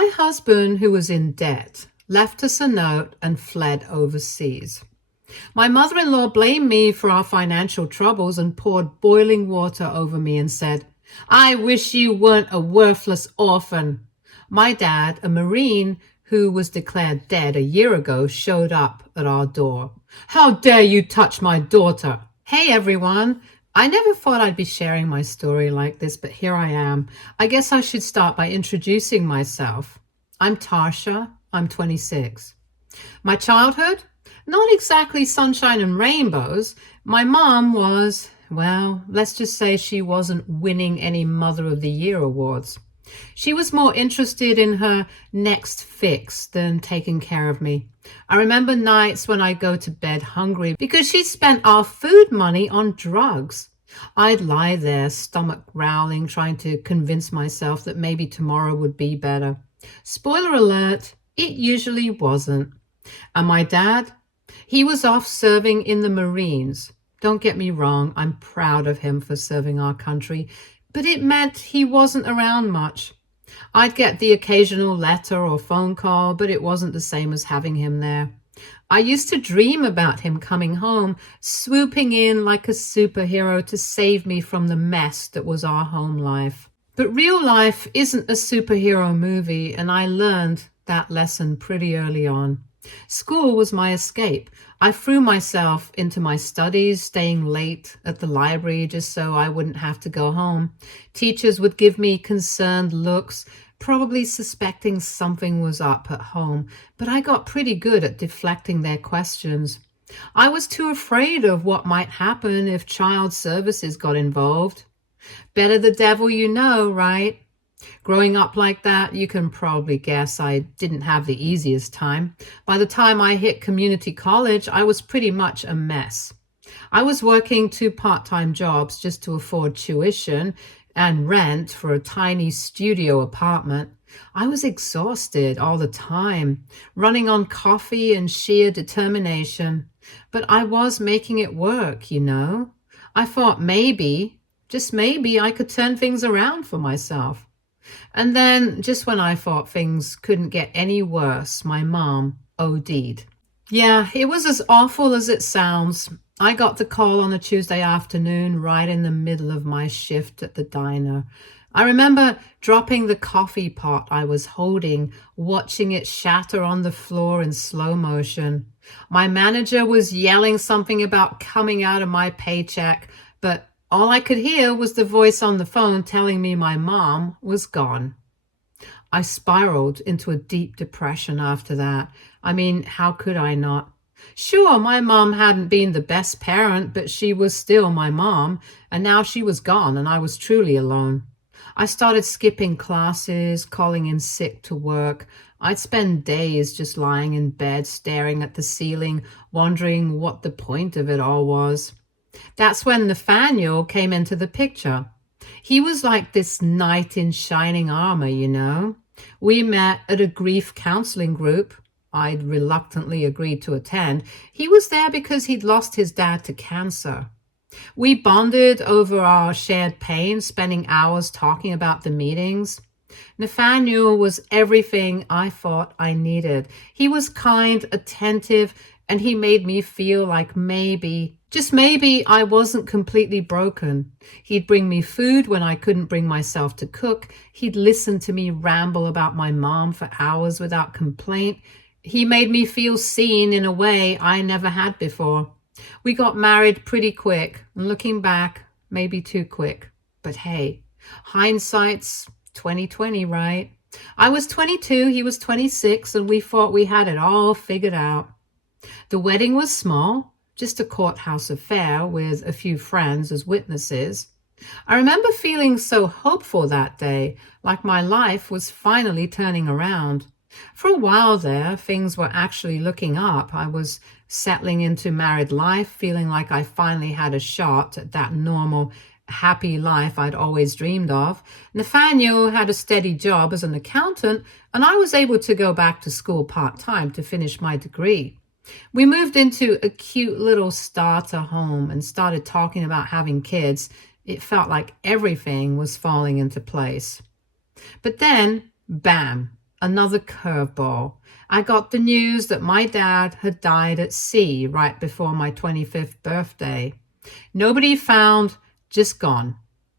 My husband, who was in debt, left us a note and fled overseas. My mother-in-law blamed me for our financial troubles and poured boiling water over me and said, "I wish you weren't a worthless orphan." My dad, a Marine who was declared dead a year ago, showed up at our door. "How dare you touch my daughter?" Hey everyone. I never thought I'd be sharing my story like this, but here I am. I guess I should start by introducing myself. I'm Tarsha. I'm 26. My childhood? Not exactly sunshine and rainbows. My mom was, well, let's just say she wasn't winning any Mother of the Year awards. She was more interested in her next fix than taking care of me. I remember nights when I'd go to bed hungry because she'd spent our food money on drugs. I'd lie there, stomach growling, trying to convince myself that maybe tomorrow would be better. Spoiler alert, it usually wasn't. And my dad? He was off serving in the Marines. Don't get me wrong, I'm proud of him for serving our country, but it meant he wasn't around much. I'd get the occasional letter or phone call, but it wasn't the same as having him there. I used to dream about him coming home, swooping in like a superhero to save me from the mess that was our home life. But real life isn't a superhero movie, and I learned that lesson pretty early on. School was my escape. I threw myself into my studies, staying late at the library just so I wouldn't have to go home. Teachers would give me concerned looks, probably suspecting something was up at home, but I got pretty good at deflecting their questions. I was too afraid of what might happen if child services got involved. Better the devil you know, right? Growing up like that, you can probably guess I didn't have the easiest time. By the time I hit community college, I was pretty much a mess. I was working 2 part-time jobs just to afford tuition and rent for a tiny studio apartment. I was exhausted all the time, running on coffee and sheer determination. But I was making it work, you know. I thought maybe, just maybe, I could turn things around for myself. And then, just when I thought things couldn't get any worse, my mom OD'd. Yeah, it was as awful as it sounds. I got the call on a Tuesday afternoon right in the middle of my shift at the diner. I remember dropping the coffee pot I was holding, watching it shatter on the floor in slow motion. My manager was yelling something about coming out of my paycheck, but all I could hear was the voice on the phone telling me my mom was gone. I spiraled into a deep depression after that. I mean, how could I not? Sure, my mom hadn't been the best parent, but she was still my mom, and now she was gone and I was truly alone. I started skipping classes, calling in sick to work. I'd spend days just lying in bed, staring at the ceiling, wondering what the point of it all was. That's when Nathaniel came into the picture. He was like this knight in shining armor, you know. We met at a grief counseling group. I'd reluctantly agreed to attend. He was there because he'd lost his dad to cancer. We bonded over our shared pain, spending hours talking about the meetings. Nathaniel was everything I thought I needed. He was kind, attentive, and he made me feel like maybe, just maybe, I wasn't completely broken. He'd bring me food when I couldn't bring myself to cook. He'd listen to me ramble about my mom for hours without complaint. He made me feel seen in a way I never had before. We got married pretty quick, and looking back, maybe too quick. But hey, hindsight's 2020, right? I was 22, he was 26, and we thought we had it all figured out. The wedding was small, just a courthouse affair with a few friends as witnesses. I remember feeling so hopeful that day, like my life was finally turning around. For a while there, things were actually looking up. I was settling into married life, feeling like I finally had a shot at that normal, happy life I'd always dreamed of. Nathaniel had a steady job as an accountant, and I was able to go back to school part-time to finish my degree. We moved into a cute little starter home and started talking about having kids. It felt like everything was falling into place. But then, bam, Another curveball. I got the news that my dad had died at sea right before my 25th birthday. Nobody found, just gone.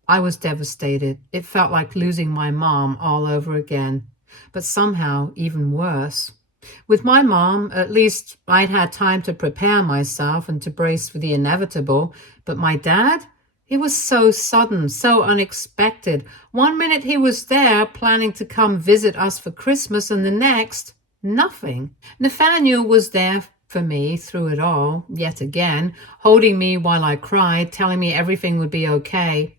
I was devastated. It felt like losing my mom all over again, but somehow even worse. With my mom, at least I'd had time to prepare myself and to brace for the inevitable, but my dad? It was so sudden, so unexpected. One minute he was there planning to come visit us for Christmas, and the next, nothing. Nathaniel was there for me through it all, yet again, holding me while I cried, telling me everything would be okay.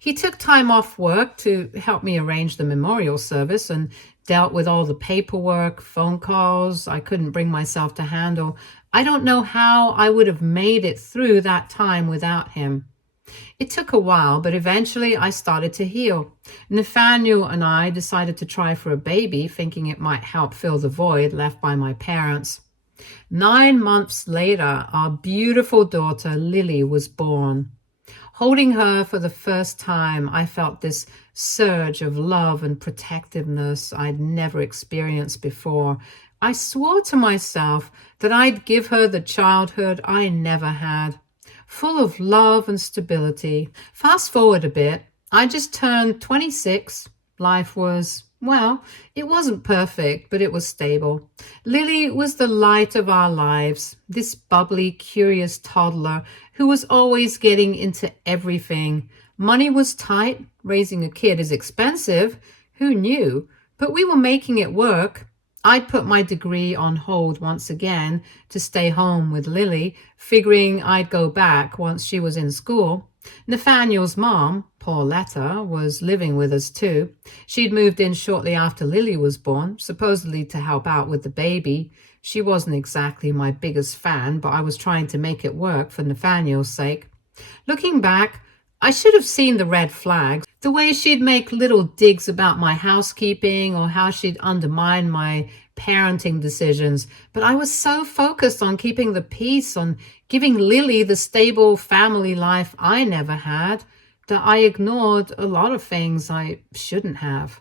He took time off work to help me arrange the memorial service and dealt with all the paperwork, phone calls I couldn't bring myself to handle. I don't know how I would have made it through that time without him. It took a while, but eventually I started to heal. Nathaniel and I decided to try for a baby, thinking it might help fill the void left by my parents. 9 months later, our beautiful daughter, Lily, was born. Holding her for the first time, I felt this surge of love and protectiveness I'd never experienced before. I swore to myself that I'd give her the childhood I never had, full of love and stability. Fast forward a bit, I just turned 26. Life was, well, it wasn't perfect, but it was stable. Lily was the light of our lives, this bubbly, curious toddler who was always getting into everything. Money was tight. Raising a kid is expensive. Who knew? But we were making it work. I'd put my degree on hold once again to stay home with Lily, figuring I'd go back once she was in school. Nathaniel's mom, Pauletta, was living with us too. She'd moved in shortly after Lily was born, supposedly to help out with the baby. She wasn't exactly my biggest fan, but I was trying to make it work for Nathaniel's sake. Looking back, I should have seen the red flags, the way she'd make little digs about my housekeeping or how she'd undermine my parenting decisions. But I was so focused on keeping the peace, on giving Lily the stable family life I never had, that I ignored a lot of things I shouldn't have.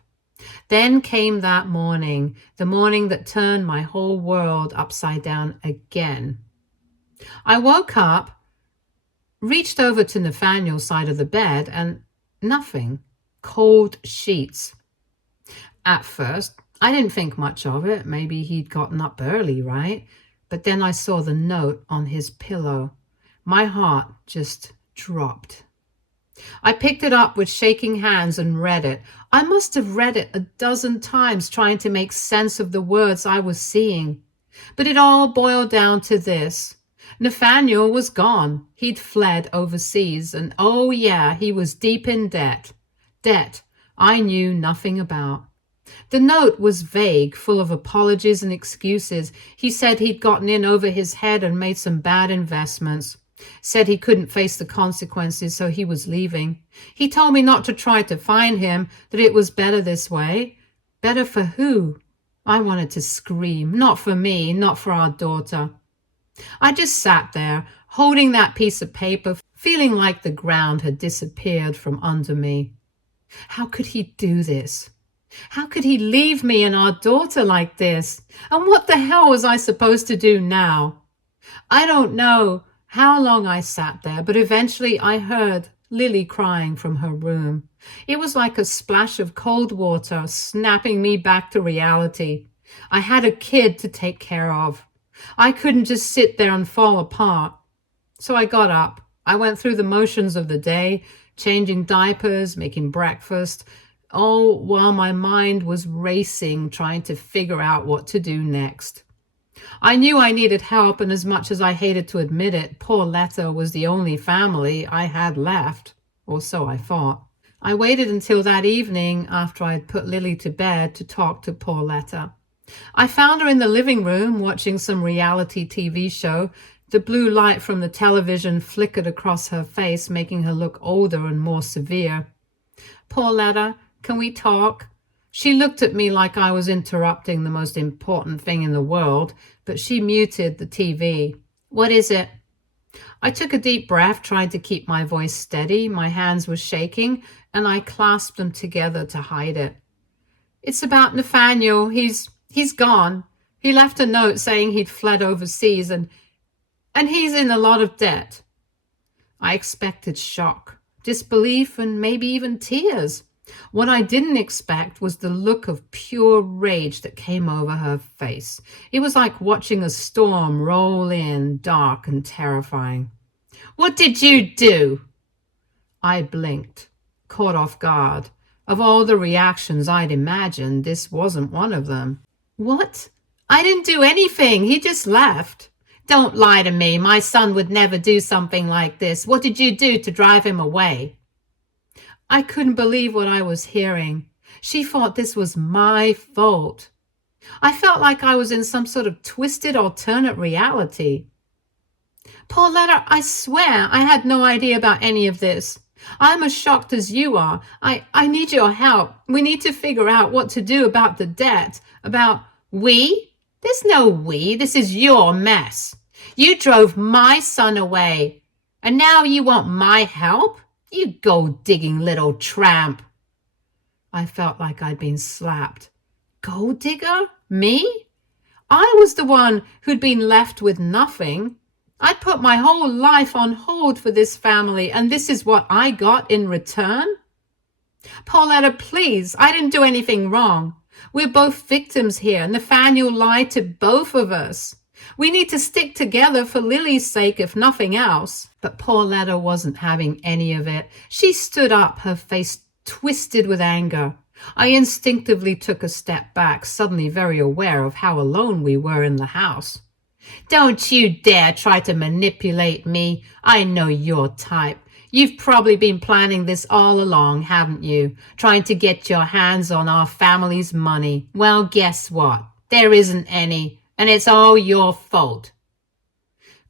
Then came that morning, the morning that turned my whole world upside down again. I woke up, reached over to Nathaniel's side of the bed, and nothing. Cold sheets. At first, I didn't think much of it. Maybe he'd gotten up early, right? But then I saw the note on his pillow. My heart just dropped. I picked it up with shaking hands and read it. I must have read it a dozen times, trying to make sense of the words I was seeing. But it all boiled down to this. Nathaniel was gone. He'd fled overseas, and oh yeah, he was deep in debt. Debt I knew nothing about. The note was vague, full of apologies and excuses. He said he'd gotten in over his head and made some bad investments. Said he couldn't face the consequences, so he was leaving. He told me not to try to find him, that it was better this way. Better for who? I wanted to scream. Not for me, not for our daughter. I just sat there, holding that piece of paper, feeling like the ground had disappeared from under me. How could he do this? How could he leave me and our daughter like this? And what the hell was I supposed to do now? I don't know how long I sat there, but eventually I heard Lily crying from her room. It was like a splash of cold water snapping me back to reality. I had a kid to take care of. I couldn't just sit there and fall apart. So I got up. I went through the motions of the day, changing diapers, making breakfast, all while my mind was racing, trying to figure out what to do next. I knew I needed help, and as much as I hated to admit it, Pauletta was the only family I had left, or so I thought. I waited until that evening after I'd put Lily to bed to talk to Pauletta. I found her in the living room watching some reality TV show. The blue light from the television flickered across her face, making her look older and more severe. Pauletta, can we talk? She looked at me like I was interrupting the most important thing in the world, but she muted the TV. What is it? I took a deep breath, trying to keep my voice steady. My hands were shaking, and I clasped them together to hide it. It's about Nathaniel. He's gone. He left a note saying he'd fled overseas and he's in a lot of debt. I expected shock, disbelief, and maybe even tears. What I didn't expect was the look of pure rage that came over her face. It was like watching a storm roll in, dark and terrifying. "What did you do?" I blinked, caught off guard. Of all the reactions I'd imagined, this wasn't one of them. "What? I didn't do anything. He just left." "Don't lie to me. My son would never do something like this. What did you do to drive him away?" I couldn't believe what I was hearing. She thought this was my fault. I felt like I was in some sort of twisted alternate reality. "Pauletta, I swear I had no idea about any of this. I'm as shocked as you are. I need your help. We need to figure out what to do about the debt. We? There's no we. This is your mess. You drove my son away, and now you want my help? You gold-digging little tramp." I felt like I'd been slapped. Gold digger? Me? I was the one who'd been left with nothing. I'd put my whole life on hold for this family, and this is what I got in return? "Pauletta, please, I didn't do anything wrong. We're both victims here. Nathaniel lied to both of us. We need to stick together for Lily's sake, if nothing else." But Pauletta wasn't having any of it. She stood up, her face twisted with anger. I instinctively took a step back, suddenly very aware of how alone we were in the house. "Don't you dare try to manipulate me. I know your type. You've probably been planning this all along, haven't you? Trying to get your hands on our family's money. Well, guess what? There isn't any, and it's all your fault."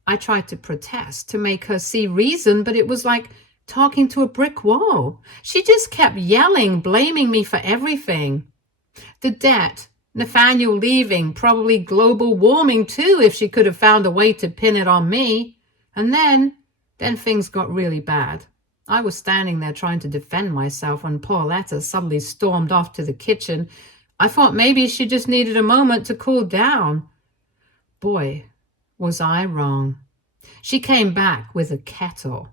I tried to protest, to make her see reason, but it was like talking to a brick wall. She just kept yelling, blaming me for everything. The debt, Nathaniel leaving, probably global warming too, if she could have found a way to pin it on me. And then things got really bad. I was standing there trying to defend myself when Pauletta suddenly stormed off to the kitchen. I thought maybe she just needed a moment to cool down. Boy, was I wrong. She came back with a kettle.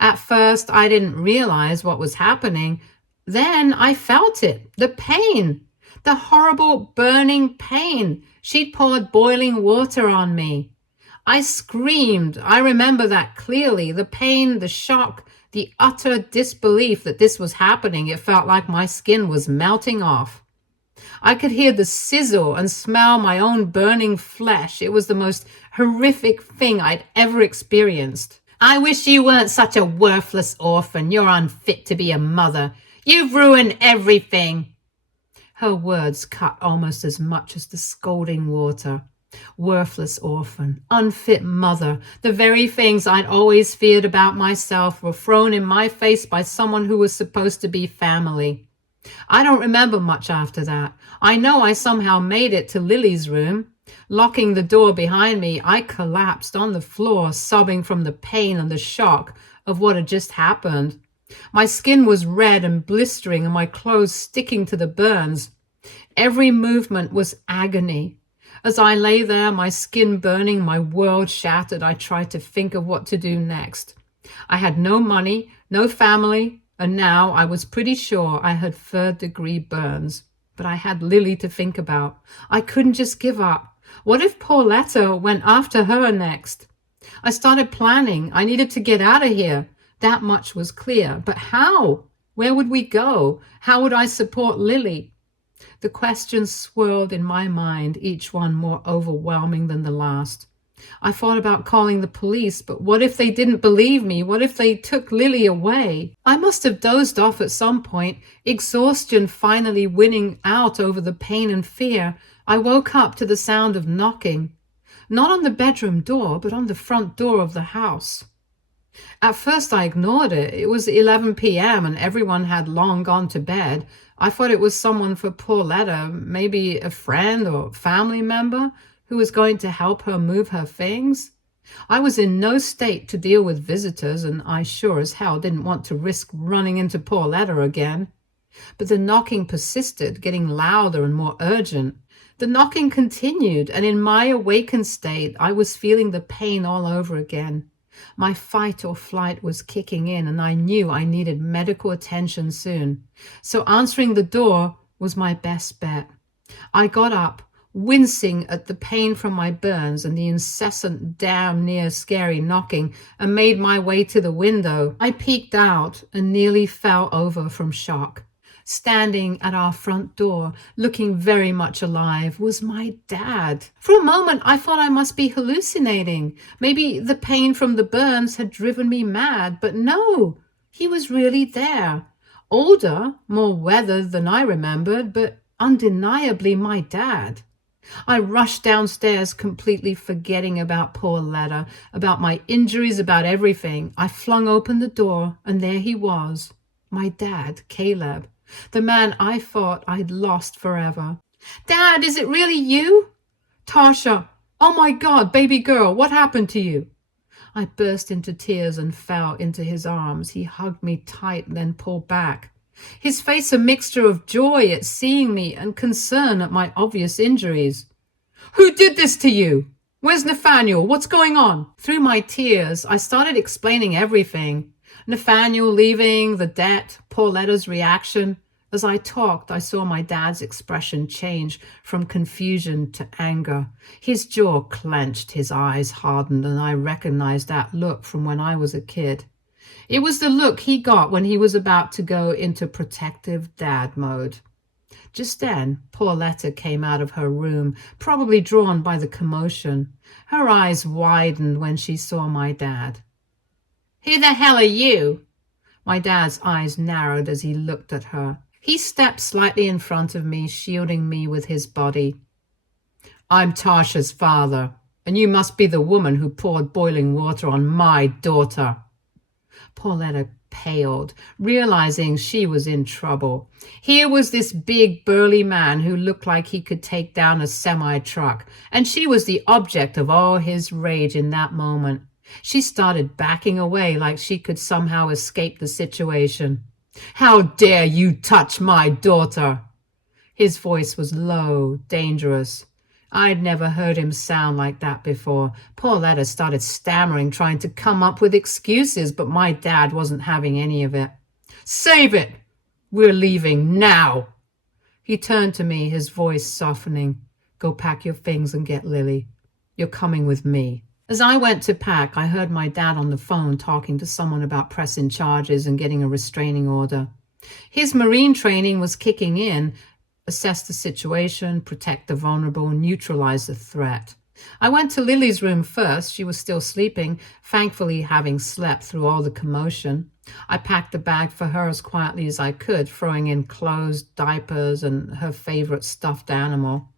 At first, I didn't realize what was happening. Then I felt it, the pain, the horrible burning pain. She'd poured boiling water on me. I screamed. I remember that clearly, the pain, the shock, the utter disbelief that this was happening. It felt like my skin was melting off. I could hear the sizzle and smell my own burning flesh. It was the most horrific thing I'd ever experienced. "I wish you weren't such a worthless orphan. You're unfit to be a mother. You've ruined everything." Her words cut almost as much as the scalding water. Worthless orphan, unfit mother, the very things I'd always feared about myself were thrown in my face by someone who was supposed to be family. I don't remember much after that. I know I somehow made it to Lily's room. Locking the door behind me, I collapsed on the floor, sobbing from the pain and the shock of what had just happened. My skin was red and blistering and my clothes sticking to the burns. Every movement was agony. As I lay there, my skin burning, my world shattered, I tried to think of what to do next. I had no money, no family, and now I was pretty sure I had third-degree burns. But I had Lily to think about. I couldn't just give up. What if Pauletta went after her next? I started planning. I needed to get out of here. That much was clear. But how? Where would we go? How would I support Lily? The questions swirled in my mind, each one more overwhelming than the last. I thought about calling the police, but what if they didn't believe me? What if they took Lily away? I must have dozed off at some point, exhaustion finally winning out over the pain and fear. I woke up to the sound of knocking, not on the bedroom door, but on the front door of the house. At first I ignored it. It was 11 p.m. and everyone had long gone to bed. I thought it was someone for Pauletta, maybe a friend or family member who was going to help her move her things. I was in no state to deal with visitors, and I sure as hell didn't want to risk running into Pauletta again. But the knocking persisted, getting louder and more urgent. The knocking continued, and in my awakened state, I was feeling the pain all over again. My fight or flight was kicking in, and I knew I needed medical attention soon. So answering the door was my best bet. I got up, wincing at the pain from my burns and the incessant, damn near scary knocking, and made my way to the window. I peeked out and nearly fell over from shock. Standing at our front door, looking very much alive, was my dad. For a moment, I thought I must be hallucinating. Maybe the pain from the burns had driven me mad, but no, he was really there. Older, more weathered than I remembered, but undeniably my dad. I rushed downstairs, completely forgetting about poor Letta, about my injuries, about everything. I flung open the door, and there he was, my dad, Caleb. The man I thought I'd lost forever. Dad, is it really you? Tarsha, oh my God, baby girl, what happened to you? I burst into tears and fell into his arms. He hugged me tight, then pulled back. His face a mixture of joy at seeing me and concern at my obvious injuries. Who did this to you? Where's Nathaniel? What's going on? Through my tears, I started explaining everything. Nathaniel leaving, the debt, poor Letta's reaction. As I talked, I saw my dad's expression change from confusion to anger. His jaw clenched, his eyes hardened, and I recognized that look from when I was a kid. It was the look he got when he was about to go into protective dad mode. Just then, poor Letta came out of her room, probably drawn by the commotion. Her eyes widened when she saw my dad. Who the hell are you? My dad's eyes narrowed as he looked at her. He stepped slightly in front of me, shielding me with his body. I'm Tarsha's father, and you must be the woman who poured boiling water on my daughter. Poor Letta paled, realizing she was in trouble. Here was this big, burly man who looked like he could take down a semi-truck, and she was the object of all his rage in that moment. She started backing away like she could somehow escape the situation. How dare you touch my daughter? His voice was low, dangerous. I'd never heard him sound like that before. Poor Letta started stammering, trying to come up with excuses, but my dad wasn't having any of it. Save it! We're leaving now! He turned to me, his voice softening. Go pack your things and get Lily. You're coming with me. As I went to pack, I heard my dad on the phone talking to someone about pressing charges and getting a restraining order. His Marine training was kicking in. Assess the situation, protect the vulnerable, neutralize the threat. I went to Lily's room first. She was still sleeping, thankfully having slept through all the commotion. I packed the bag for her as quietly as I could, throwing in clothes, diapers, and her favorite stuffed animal.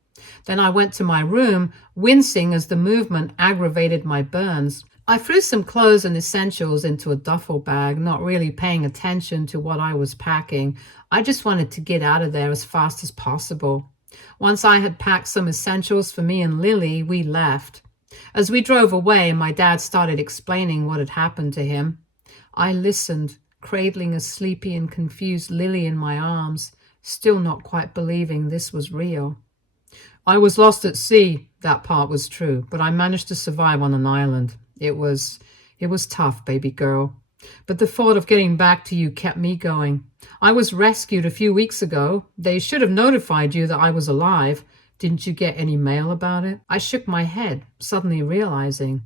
Then I went to my room, wincing as the movement aggravated my burns. I threw some clothes and essentials into a duffel bag, not really paying attention to what I was packing. I just wanted to get out of there as fast as possible. Once I had packed some essentials for me and Lily, we left. As we drove away, my dad started explaining what had happened to him. I listened, cradling a sleepy and confused Lily in my arms, still not quite believing this was real. I was lost at sea, that part was true, but I managed to survive on an island. It was tough, baby girl. But the thought of getting back to you kept me going. I was rescued a few weeks ago. They should have notified you that I was alive. Didn't you get any mail about it? I shook my head, suddenly realizing.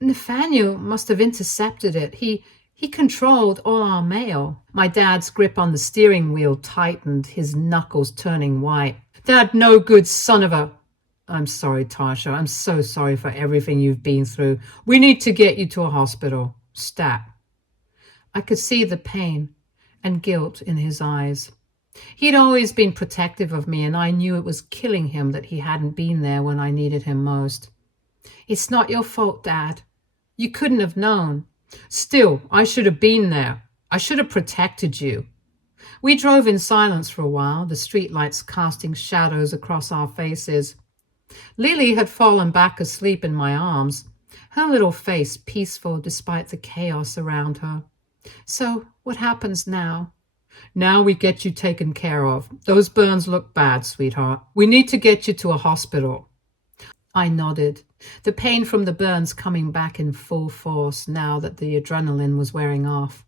Nathaniel must have intercepted it. He controlled all our mail. My dad's grip on the steering wheel tightened, his knuckles turning white. That no good son of a... I'm sorry, Tarsha. I'm so sorry for everything you've been through. We need to get you to a hospital. Stat. I could see the pain and guilt in his eyes. He'd always been protective of me, and I knew it was killing him that he hadn't been there when I needed him most. It's not your fault, Dad. You couldn't have known. Still, I should have been there. I should have protected you. We drove in silence for a while, the streetlights casting shadows across our faces. Lily had fallen back asleep in my arms, her little face peaceful despite the chaos around her. So, what happens now? Now we get you taken care of. Those burns look bad, sweetheart. We need to get you to a hospital. I nodded, the pain from the burns coming back in full force now that the adrenaline was wearing off.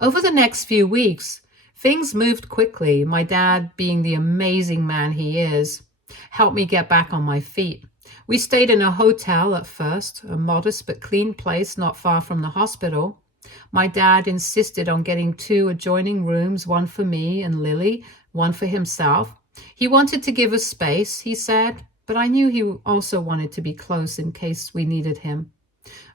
Over the next few weeks, things moved quickly. My dad, being the amazing man he is, helped me get back on my feet. We stayed in a hotel at first, a modest but clean place not far from the hospital. My dad insisted on getting 2 adjoining rooms, one for me and Lily, one for himself. He wanted to give us space, he said, but I knew he also wanted to be close in case we needed him.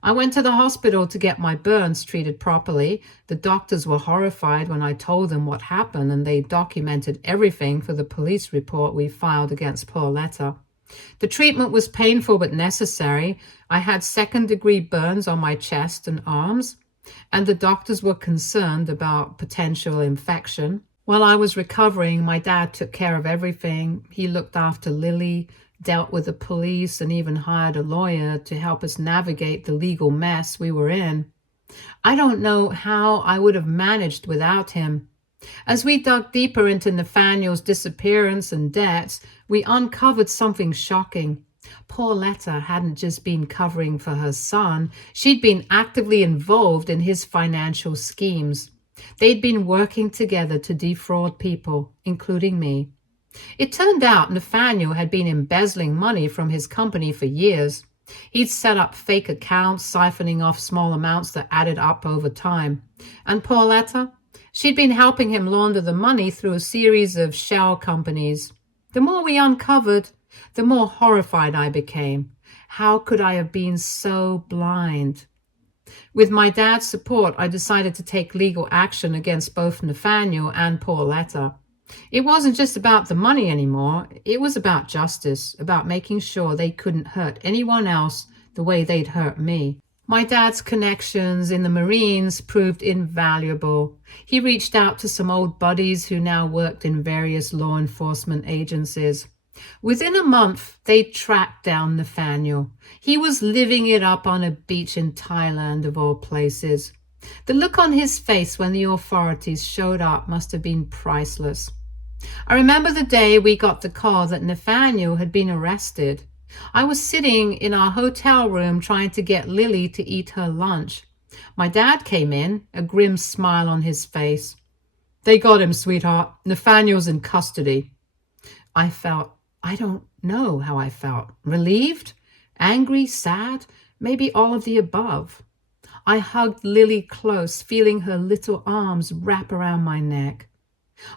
I went to the hospital to get my burns treated properly. The doctors were horrified when I told them what happened, and they documented everything for the police report we filed against Pauletta. The treatment was painful but necessary. I had second-degree burns on my chest and arms, and the doctors were concerned about potential infection. While I was recovering, my dad took care of everything. He looked after Lily, dealt with the police, and even hired a lawyer to help us navigate the legal mess we were in. I don't know how I would have managed without him. As we dug deeper into Nathaniel's disappearance and debts, we uncovered something shocking. Pauletta hadn't just been covering for her son, she'd been actively involved in his financial schemes. They'd been working together to defraud people, including me. It turned out Nathaniel had been embezzling money from his company for years. He'd set up fake accounts, siphoning off small amounts that added up over time. And Pauletta? She'd been helping him launder the money through a series of shell companies. The more we uncovered, the more horrified I became. How could I have been so blind? With my dad's support, I decided to take legal action against both Nathaniel and Pauletta. It wasn't just about the money anymore. It was about justice, about making sure they couldn't hurt anyone else the way they'd hurt me. My dad's connections in the Marines proved invaluable. He reached out to some old buddies who now worked in various law enforcement agencies. Within a month, they tracked down Nathaniel. He was living it up on a beach in Thailand, of all places. The look on his face when the authorities showed up must have been priceless. I remember the day we got the call that Nathaniel had been arrested. I was sitting in our hotel room trying to get Lily to eat her lunch. My dad came in, a grim smile on his face. "They got him, sweetheart. Nathaniel's in custody." I don't know how I felt. Relieved? Angry? Sad? Maybe all of the above. I hugged Lily close, feeling her little arms wrap around my neck.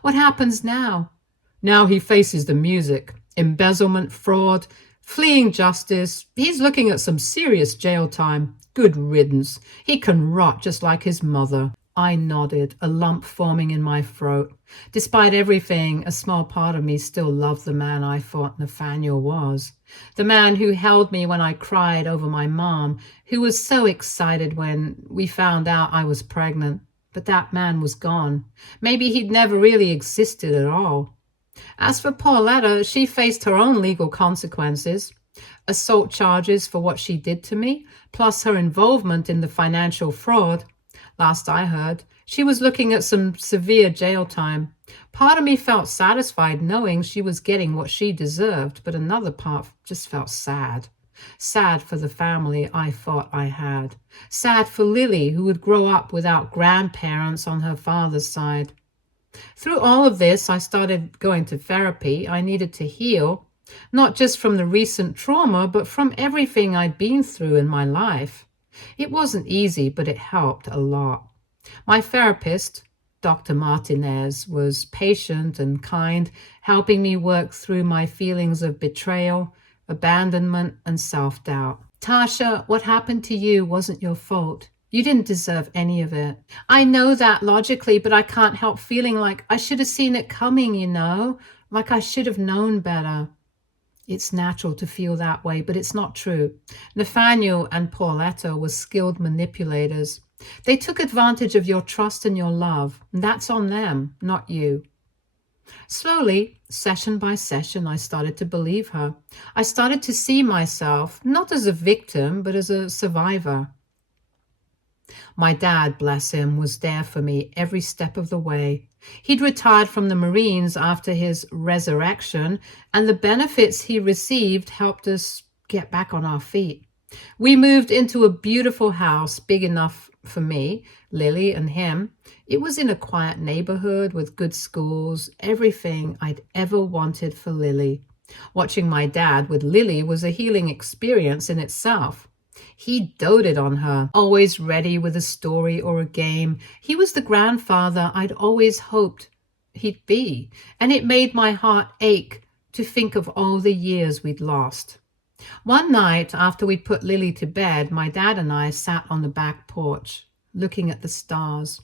What happens now? Now he faces the music. Embezzlement, fraud, fleeing justice. He's looking at some serious jail time. Good riddance. He can rot just like his mother. I nodded, a lump forming in my throat. Despite everything, a small part of me still loved the man I thought Nathaniel was. The man who held me when I cried over my mom, who was so excited when we found out I was pregnant. But that man was gone. Maybe he'd never really existed at all. As for Pauletta, she faced her own legal consequences. Assault charges for what she did to me, plus her involvement in the financial fraud. Last I heard, she was looking at some severe jail time. Part of me felt satisfied knowing she was getting what she deserved, but another part just felt sad. Sad for the family I thought I had. Sad for Lily, who would grow up without grandparents on her father's side. Through all of this, I started going to therapy. I needed to heal, not just from the recent trauma, but from everything I'd been through in my life. It wasn't easy, but it helped a lot. My therapist, Dr. Martinez, was patient and kind, helping me work through my feelings of betrayal, abandonment, and self-doubt. "Tarsha, what happened to you wasn't your fault. You didn't deserve any of it. I know that logically, but I can't help feeling like I should have seen it coming, like I should have known better." It's natural to feel that way, but it's not true. Nathaniel and Pauletta were skilled manipulators. They took advantage of your trust and your love, and that's on them, not you. Slowly, session by session, I started to believe her. I started to see myself not as a victim, but as a survivor. My dad, bless him, was there for me every step of the way. He'd retired from the Marines after his resurrection, and the benefits he received helped us get back on our feet. We moved into a beautiful house big enough for me, Lily, and him. It was in a quiet neighborhood with good schools, everything I'd ever wanted for Lily. Watching my dad with Lily was a healing experience in itself. He doted on her, always ready with a story or a game. He was the grandfather I'd always hoped he'd be, and it made my heart ache to think of all the years we'd lost. One night, after we'd put Lily to bed, my dad and I sat on the back porch, looking at the stars.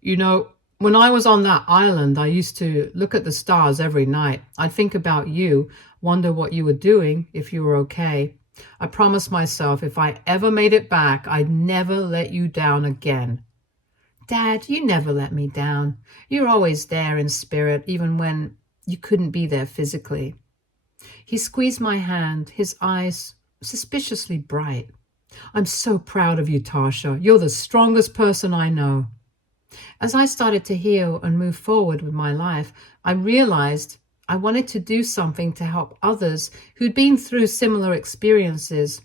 You know, when I was on that island, I used to look at the stars every night. I'd think about you, wonder what you were doing, if you were okay. I promised myself if I ever made it back, I'd never let you down again. Dad, you never let me down. You're always there in spirit, even when you couldn't be there physically. He squeezed my hand, his eyes suspiciously bright. I'm so proud of you, Tarsha. You're the strongest person I know. As I started to heal and move forward with my life, I realized I wanted to do something to help others who'd been through similar experiences.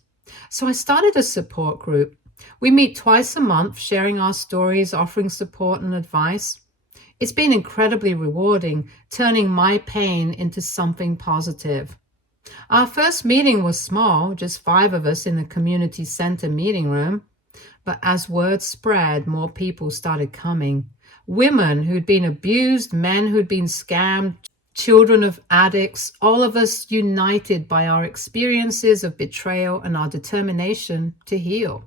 So I started a support group. We meet twice a month, sharing our stories, offering support and advice. It's been incredibly rewarding, turning my pain into something positive. Our first meeting was small, just 5 of us in the community center meeting room. But as word spread, more people started coming. Women who'd been abused, men who'd been scammed, children of addicts, all of us united by our experiences of betrayal and our determination to heal.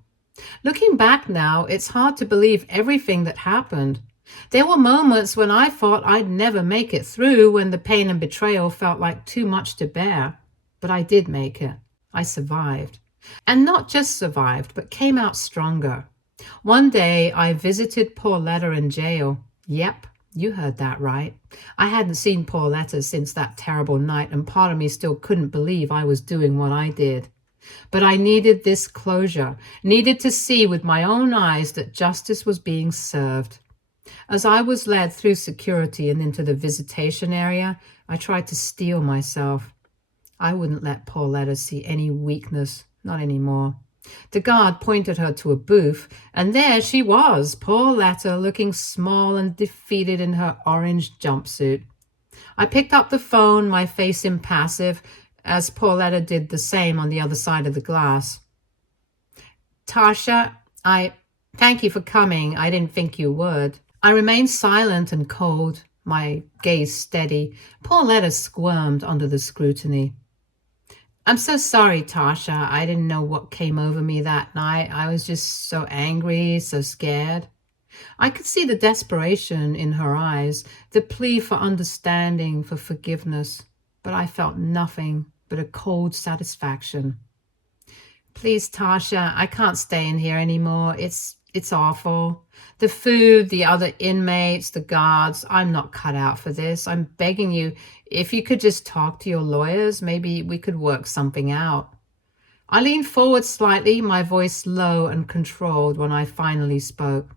Looking back now, it's hard to believe everything that happened. There were moments when I thought I'd never make it through, when the pain and betrayal felt like too much to bear. But I did make it. I survived. And not just survived, but came out stronger. One day, I visited Pauletta in jail. Yep, you heard that right. I hadn't seen Pauletta since that terrible night, and part of me still couldn't believe I was doing what I did. But I needed this closure, needed to see with my own eyes that justice was being served. As I was led through security and into the visitation area, I tried to steel myself. I wouldn't let Pauletta see any weakness, not anymore. The guard pointed her to a booth, and there she was, Pauletta, looking small and defeated in her orange jumpsuit. I picked up the phone, my face impassive, as Pauletta did the same on the other side of the glass. Tarsha, thank you for coming. I didn't think you would. I remained silent and cold, my gaze steady. Pauletta squirmed under the scrutiny. I'm so sorry, Tarsha. I didn't know what came over me that night. I was just so angry, so scared. I could see the desperation in her eyes, the plea for understanding, for forgiveness, but I felt nothing but a cold satisfaction. Please, Tarsha, I can't stay in here anymore. It's awful. The food, the other inmates, the guards, I'm not cut out for this. I'm begging you, if you could just talk to your lawyers, maybe we could work something out. I leaned forward slightly, my voice low and controlled when I finally spoke.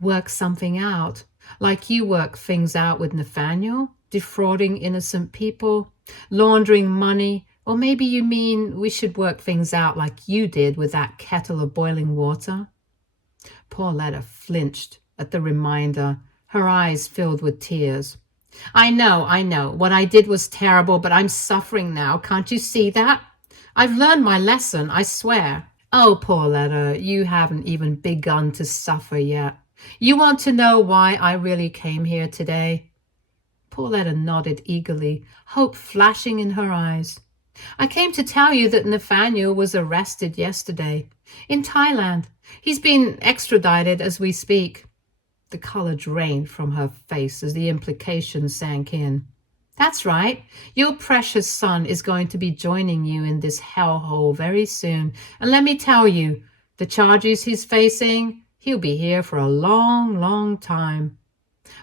Work something out, like you work things out with Nathaniel, defrauding innocent people, laundering money, or maybe you mean we should work things out like you did with that kettle of boiling water? Pauletta flinched at the reminder, her eyes filled with tears. I know. What I did was terrible, but I'm suffering now. Can't you see that? I've learned my lesson, I swear. Oh, Pauletta, you haven't even begun to suffer yet. You want to know why I really came here today? Pauletta nodded eagerly, hope flashing in her eyes. I came to tell you that Nathaniel was arrested yesterday in Thailand. He's been extradited as we speak. The color drained from her face as the implication sank in. That's right. Your precious son is going to be joining you in this hellhole very soon. And let me tell you, the charges he's facing, he'll be here for a long, long time.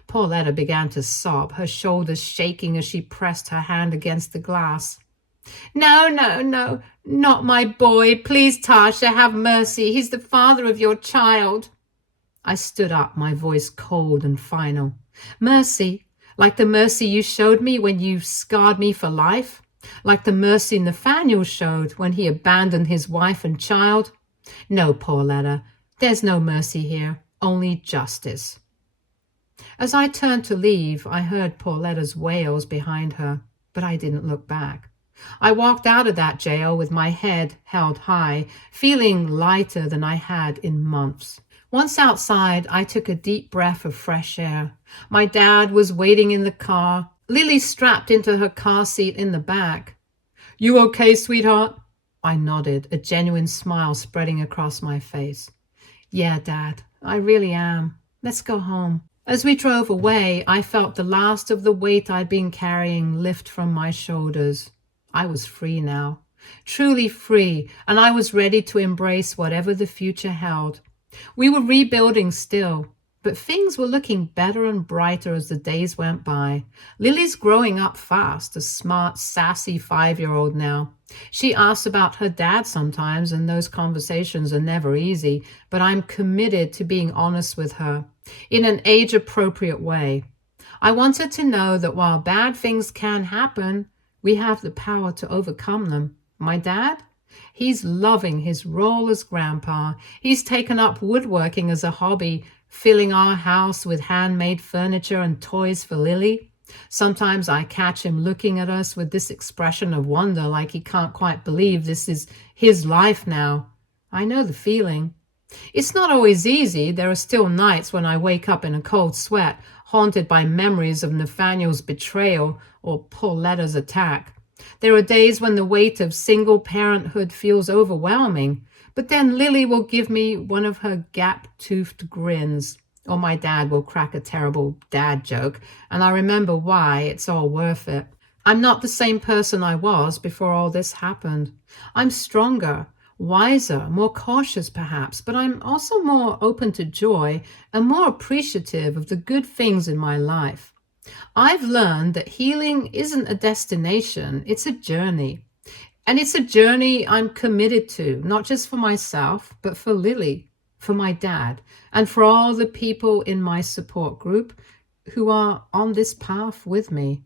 Pauletta began to sob, her shoulders shaking as she pressed her hand against the glass. No, no, no, not my boy. Please, Tarsha, have mercy. He's the father of your child. I stood up, my voice cold and final. Mercy, like the mercy you showed me when you scarred me for life? Like the mercy Nathaniel showed when he abandoned his wife and child? No, Pauletta, there's no mercy here, only justice. As I turned to leave, I heard Pauletta's wails behind her, but I didn't look back. I walked out of that jail with my head held high, feeling lighter than I had in months. Once outside, I took a deep breath of fresh air. My dad was waiting in the car, Lily strapped into her car seat in the back. You okay, sweetheart? I nodded, a genuine smile spreading across my face. Yeah, Dad, I really am. Let's go home. As we drove away, I felt the last of the weight I'd been carrying lift from my shoulders. I was free now, truly free, and I was ready to embrace whatever the future held. We were rebuilding still, but things were looking better and brighter as the days went by. Lily's growing up fast, a smart, sassy 5-year-old now. She asks about her dad sometimes, and those conversations are never easy, but I'm committed to being honest with her in an age-appropriate way. I want her to know that while bad things can happen, we have the power to overcome them. My dad? He's loving his role as grandpa. He's taken up woodworking as a hobby, filling our house with handmade furniture and toys for Lily. Sometimes I catch him looking at us with this expression of wonder, like he can't quite believe this is his life now. I know the feeling. It's not always easy. There are still nights when I wake up in a cold sweat, haunted by memories of Nathaniel's betrayal or Pauletta's attack. There are days when the weight of single parenthood feels overwhelming, but then Lily will give me one of her gap-toothed grins, or my dad will crack a terrible dad joke, and I remember why it's all worth it. I'm not the same person I was before all this happened. I'm stronger, wiser, more cautious perhaps, but I'm also more open to joy and more appreciative of the good things in my life. I've learned that healing isn't a destination, it's a journey. And it's a journey I'm committed to, not just for myself, but for Lily, for my dad, and for all the people in my support group who are on this path with me.